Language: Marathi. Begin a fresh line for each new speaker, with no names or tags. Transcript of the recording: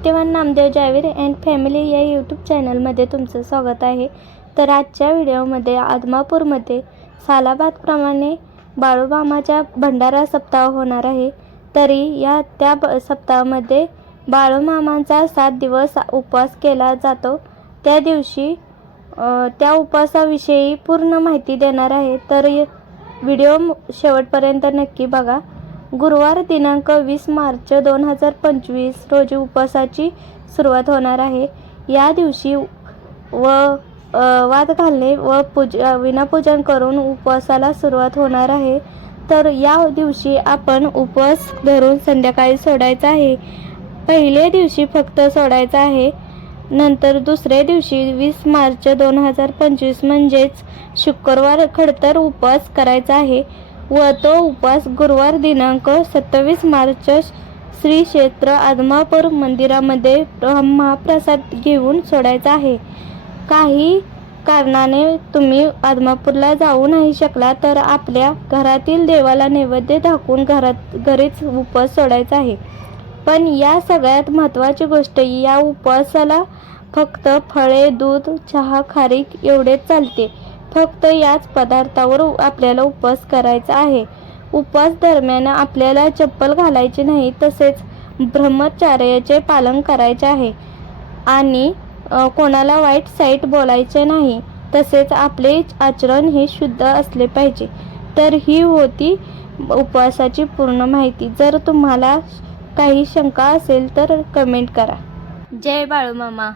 सत्यवान नामदेव जावीर अँड फॅमिली या यूट्यूब चॅनलमध्ये तुमचं स्वागत आहे. तर आजच्या व्हिडिओमध्ये आदमापूरमध्ये सालाबादप्रमाणे बाळूमामाच्या भंडारा सप्ताह होणार आहे. तरी या त्या ब सप्ताहामध्ये बाळूमामांचा सात दिवस उपवास केला जातो. त्या दिवशी त्या उपवासाविषयी पूर्ण माहिती देणार आहे. तर व्हिडिओ शेवटपर्यंत नक्की बघा. गुरुवार दिनांक वीस मार्च दोन हजार पंचवीस रोजी उपवासाची सुरुवात होणार आहे. या दिवशी व वाद घालणे व पूज विनापूजन करून उपवासाला सुरुवात होणार आहे. तर या दिवशी आपण उपवास धरून संध्याकाळी सोडायचा आहे. पहिल्या दिवशी फक्त सोडायचा आहे. नंतर दुसऱ्या दिवशी वीस मार्च दोन हजार पंचवीस म्हणजेच शुक्रवार खडतर उपवास करायचा आहे. व तो उपवास गुरुवार दिनांक सत्तावीस मार्च श्री क्षेत्र आदमापूर मंदिरामध्ये महाप्रसाद घेऊन सोडायचा आहे. काही कारणाने तुम्ही आदमापूरला जाऊ नाही शकला तर आपल्या घरातील देवाला नैवेद्य दाखवून घरात घरीच उपवास सोडायचा आहे. पण या सगळ्यात महत्त्वाची गोष्ट या उपवासाला फक्त फळे दूध चहा खारीक एवढेच चालते. फक्त याच पदार्थावर आपल्याला उपवास करायचा आहे. उपवास दरम्यान आपल्याला चप्पल घालायची नाही तसेच ब्रह्मचार्याचे पालन करायचे आहे. आणि कोणाला वाईट साईट बोलायचे नाही तसेच आपले आचरण हे शुद्ध असले पाहिजे. तर ही होती उपवासाची पूर्ण माहिती. जर तुम्हाला काही शंका असेल तर कमेंट करा. जय बाळूमामा.